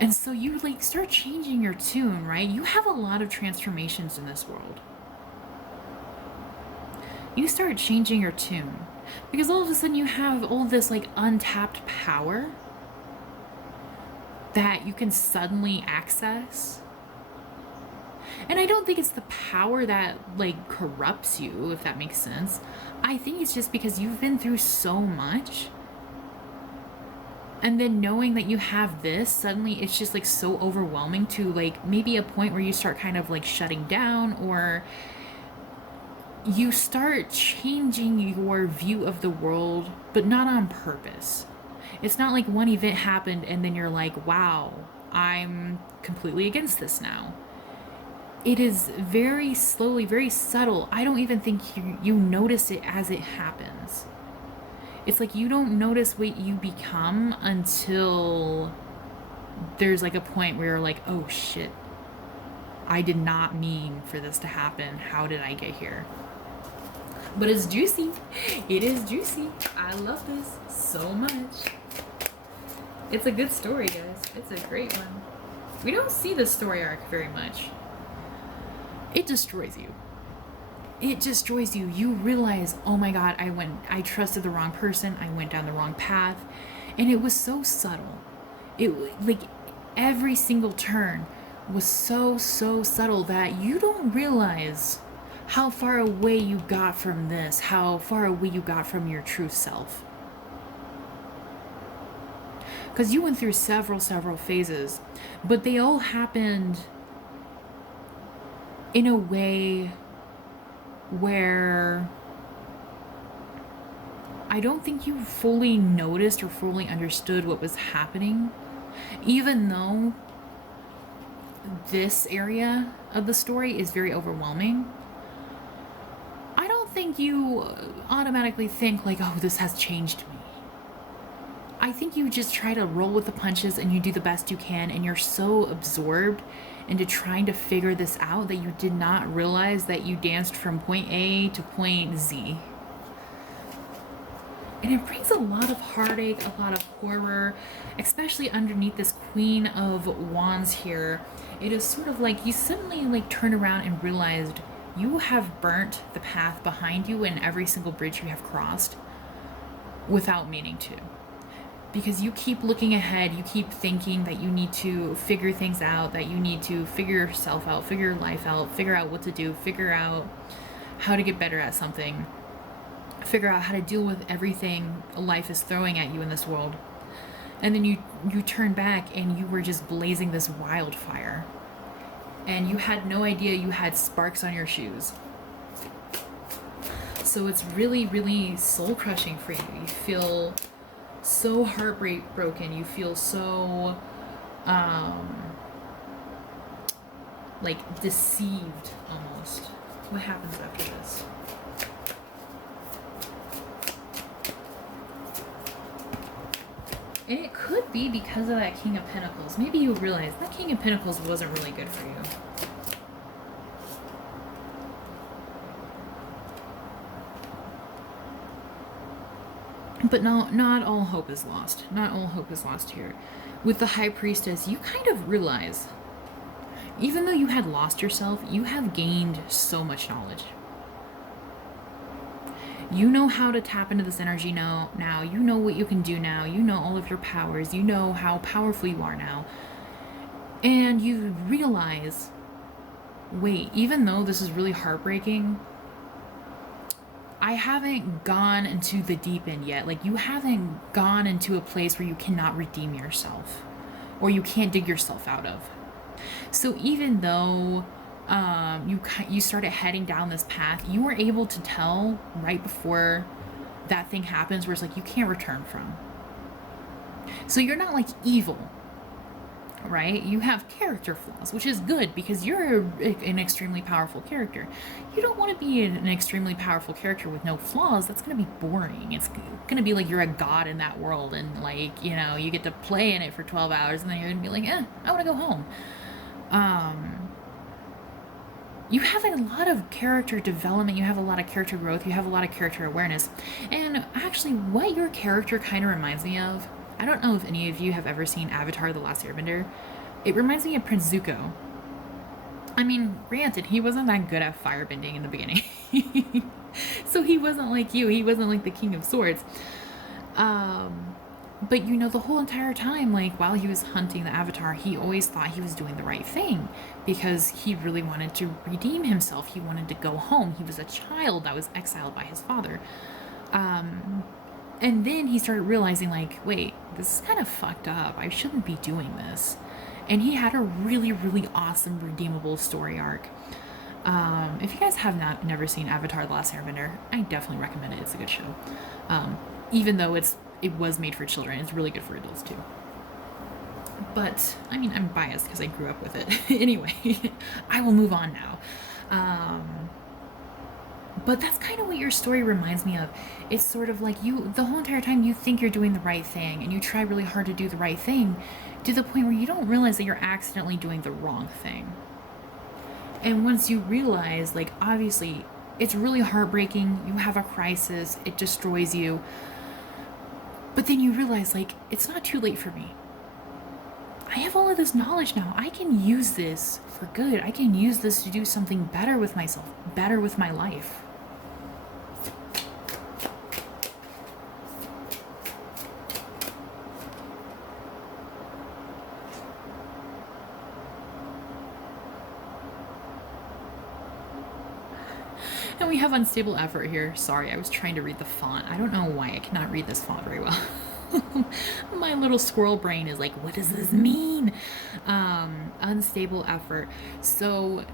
And so you like start changing your tune, right? You have a lot of transformations in this world. You start changing your tune because all of a sudden you have all this like untapped power that you can suddenly access. And I don't think it's the power that like corrupts you, if that makes sense. I think it's just because you've been through so much. And then knowing that you have this, suddenly it's just like so overwhelming to like maybe a point where you start kind of like shutting down, or you start changing your view of the world, but not on purpose. It's not like one event happened and then you're like, wow, I'm completely against this now. It is very slowly, very subtle. I don't even think you notice it as it happens. It's like you don't notice what you become until there's like a point where you're like, oh shit, I did not mean for this to happen. How did I get here? But it's juicy. It is juicy. I love this so much. It's a good story, guys. It's a great one. We don't see the story arc very much. It destroys you. It destroys you. You realize, oh my god, I trusted the wrong person. I went down the wrong path. And it was so subtle. It, like, every single turn was so subtle that you don't realize how far away you got from this, how far away you got from your true self. Because you went through several phases, but they all happened in a way where I don't think you fully noticed or fully understood what was happening, even though this area of the story is very overwhelming. I don't think you automatically think like, oh, this has changed me. I think you just try to roll with the punches and you do the best you can, and you're so absorbed into trying to figure this out that you did not realize that you danced from point A to point Z. And it brings a lot of heartache, a lot of horror, especially underneath this Queen of Wands here. It is sort of like you suddenly like turn around and realized you have burnt the path behind you in every single bridge you have crossed without meaning to. Because you keep looking ahead, you keep thinking that you need to figure things out, that you need to figure yourself out, figure your life out, figure out what to do, figure out how to get better at something, figure out how to deal with everything life is throwing at you in this world. And then you turn back and you were just blazing this wildfire. And you had no idea you had sparks on your shoes. So it's really soul crushing for you. You feel so heartbroken. You feel so like deceived almost. What happens after this? And it could be because of that King of Pentacles. Maybe you realize that King of Pentacles wasn't really good for you. But no, not all hope is lost. Not all hope is lost here. With the High Priestess, you kind of realize, even though you had lost yourself, you have gained so much knowledge. You know how to tap into this energy now. You know what you can do now. You know all of your powers. You know how powerful you are now. And you realize, wait, even though this is really heartbreaking, I haven't gone into the deep end yet. Like, you haven't gone into a place where you cannot redeem yourself or you can't dig yourself out of. So even though you started heading down this path, you were able to tell right before that thing happens where it's like you can't return from. So you're not like evil, right? You have character flaws, which is good because you're an extremely powerful character. You don't want to be an extremely powerful character with no flaws. That's going to be boring. It's going to be like you're a god in that world and like, you know, you get to play in it for 12 hours and then you're going to be like, I want to go home. You have a lot of character development, you have a lot of character growth, you have a lot of character awareness. And actually, what your character kind of reminds me of, I don't know if any of you have ever seen Avatar: The Last Airbender. It reminds me of Prince Zuko. I mean, granted, he wasn't that good at firebending in the beginning. So he wasn't like you, he wasn't like the King of Swords. But you know, the whole entire time, like while he was hunting the Avatar, he always thought he was doing the right thing because he really wanted to redeem himself. He wanted to go home. He was a child that was exiled by his father. And then he started realizing, like, wait, this is kind of fucked up. I shouldn't be doing this. And he had a really, really awesome, redeemable story arc. If you guys have never seen Avatar: The Last Airbender, I definitely recommend it. It's a good show. Even though it was made for children, it's really good for adults too. But I mean, I'm biased because I grew up with it. Anyway, I will move on now. But that's kind of what your story reminds me of. It's sort of like you, the whole entire time, you think you're doing the right thing and you try really hard to do the right thing to the point where you don't realize that you're accidentally doing the wrong thing. And once you realize, like, obviously, it's really heartbreaking. You have a crisis. It destroys you. But then you realize, like, it's not too late for me. I have all of this knowledge now. I can use this for good. I can use this to do something better with myself, better with my life. And we have unstable effort here. Sorry, I was trying to read the font. I don't know why I cannot read this font very well. My little squirrel brain is like, what does this mean? Unstable effort. So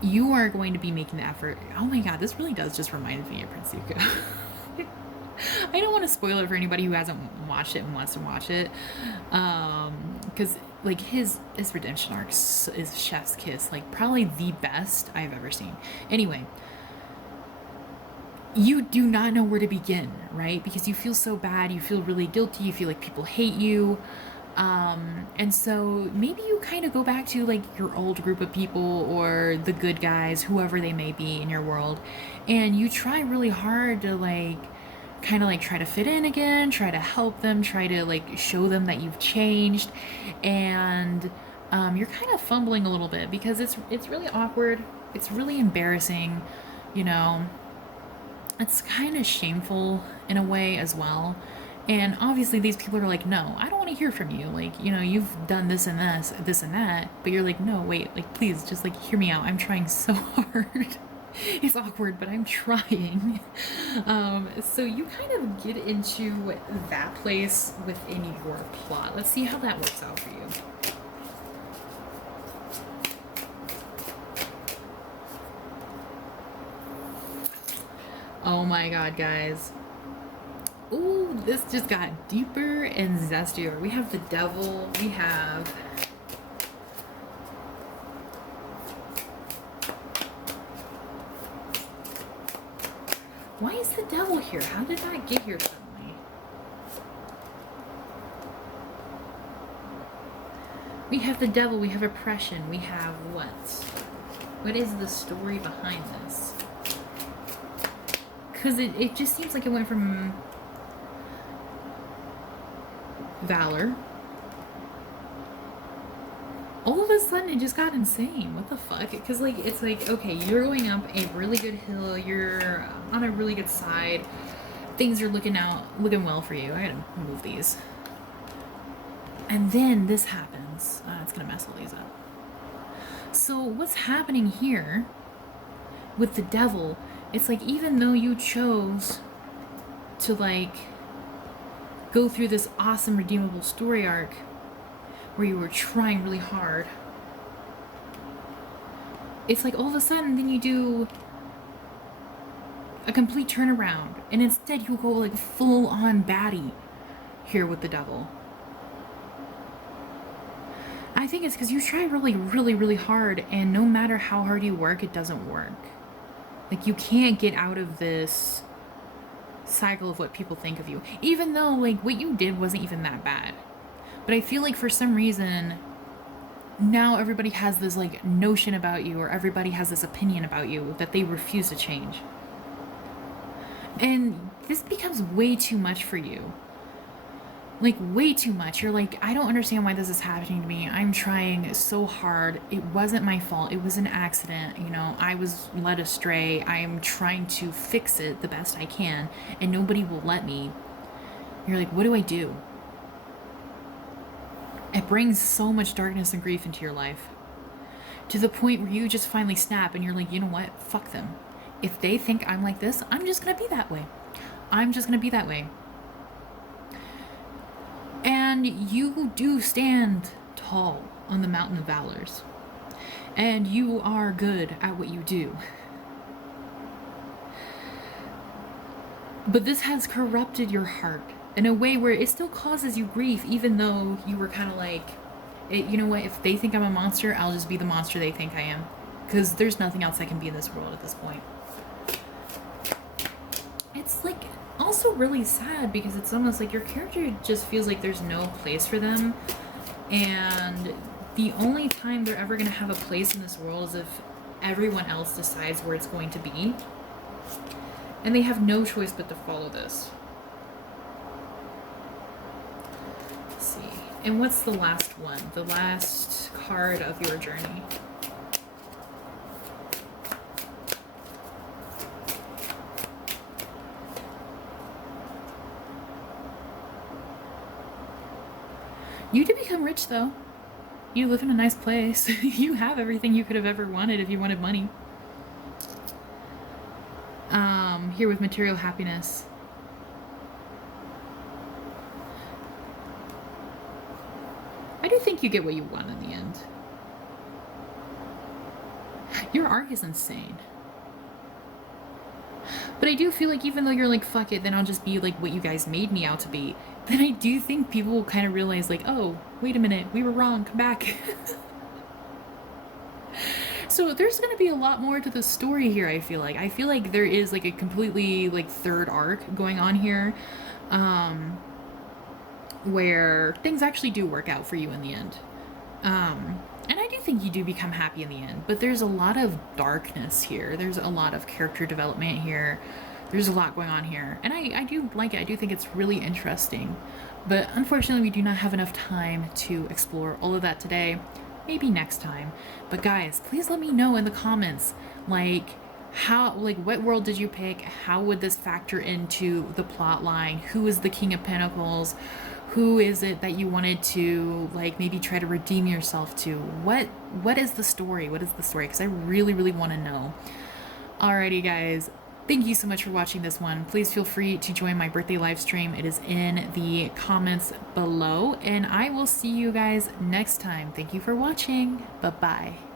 you are going to be making the effort. Oh my god, this really does just remind me of Prince Zuko. I don't want to spoil it for anybody who hasn't watched it and wants to watch it. Because like his redemption arc is Chef's Kiss. Like probably the best I've ever seen. Anyway, you do not know where to begin, right? Because you feel so bad, you feel really guilty, you feel like people hate you. And so maybe you kind of go back to like your old group of people or the good guys, whoever they may be in your world, and you try really hard to like kind of like try to fit in again, try to help them, try to like show them that you've changed, and you're kind of fumbling a little bit because it's really awkward, it's really embarrassing, you know. It's kind of shameful in a way as well. And obviously these people are like, no, I don't want to hear from you. Like, you know, you've done this and this and that. But you're like, no, wait, like, please, just like, hear me out. I'm trying so hard. It's awkward, but I'm trying. So you kind of get into that place within your plot. Let's see how that works out for you. Oh my god, guys. Ooh, this just got deeper and zestier. We have the devil. We have... Why is the devil here? How did that get here suddenly? We have the devil. We have oppression. We have what? What is the story behind this? Because it just seems like it went from valor. All of a sudden it just got insane. What the fuck? Because like it's like, okay, you're going up a really good hill, you're on a really good side, things are looking well for you. I gotta move these. And then this happens. It's gonna mess all these up. So what's happening here with the devil, it's like even though you chose to like go through this awesome redeemable story arc where you were trying really hard, it's like all of a sudden then you do a complete turnaround and instead you go like full on baddie here with the devil. I think it's because you try really, really, really hard, and no matter how hard you work, it doesn't work. Like, you can't get out of this cycle of what people think of you. Even though, like, what you did wasn't even that bad. But I feel like for some reason, now everybody has this, like, notion about you, or everybody has this opinion about you that they refuse to change. And this becomes way too much for you. Like, way too much. You're like, I don't understand why this is happening to me. I'm trying so hard. It wasn't my fault. It was an accident. You know, I was led astray. I'm trying to fix it the best I can, and nobody will let me. You're like, what do I do? It brings so much darkness and grief into your life, to the point where you just finally snap and you're like, you know what? Fuck them. If they think I'm like this, I'm just gonna be that way. I'm just gonna be that way. And you do stand tall on the mountain of valors. And you are good at what you do. But this has corrupted your heart in a way where it still causes you grief, even though you were kind of like, you know what, if they think I'm a monster, I'll just be the monster they think I am. Because there's nothing else I can be in this world at this point. It's like also really sad because it's almost like your character just feels like there's no place for them. And the only time they're ever going to have a place in this world is if everyone else decides where it's going to be. And they have no choice but to follow this. Let's see. And what's the last one? The last card of your journey. You did become rich, though. You live in a nice place. You have everything you could have ever wanted if you wanted money. Here with material happiness. I do think you get what you want in the end. Your arc is insane. But I do feel like even though you're like, fuck it, then I'll just be like what you guys made me out to be, then I do think people will kind of realize like, oh, wait a minute, we were wrong, come back. So there's going to be a lot more to the story here, I feel like. I feel like there is like a completely like third arc going on here, where things actually do work out for you in the end. And I do think you do become happy in the end, but there's a lot of darkness here. There's a lot of character development here. There's a lot going on here. And I do like it. I do think it's really interesting. But unfortunately, we do not have enough time to explore all of that today. Maybe next time. But guys, please let me know in the comments, like, what world did you pick? How would this factor into the plot line? Who is the King of Pentacles? Who is it that you wanted to, like, maybe try to redeem yourself to? What is the story? What is the story? Because I really, really want to know. Alrighty, guys. Thank you so much for watching this one. Please feel free to join my birthday live stream. It is in the comments below. And I will see you guys next time. Thank you for watching. Bye-bye.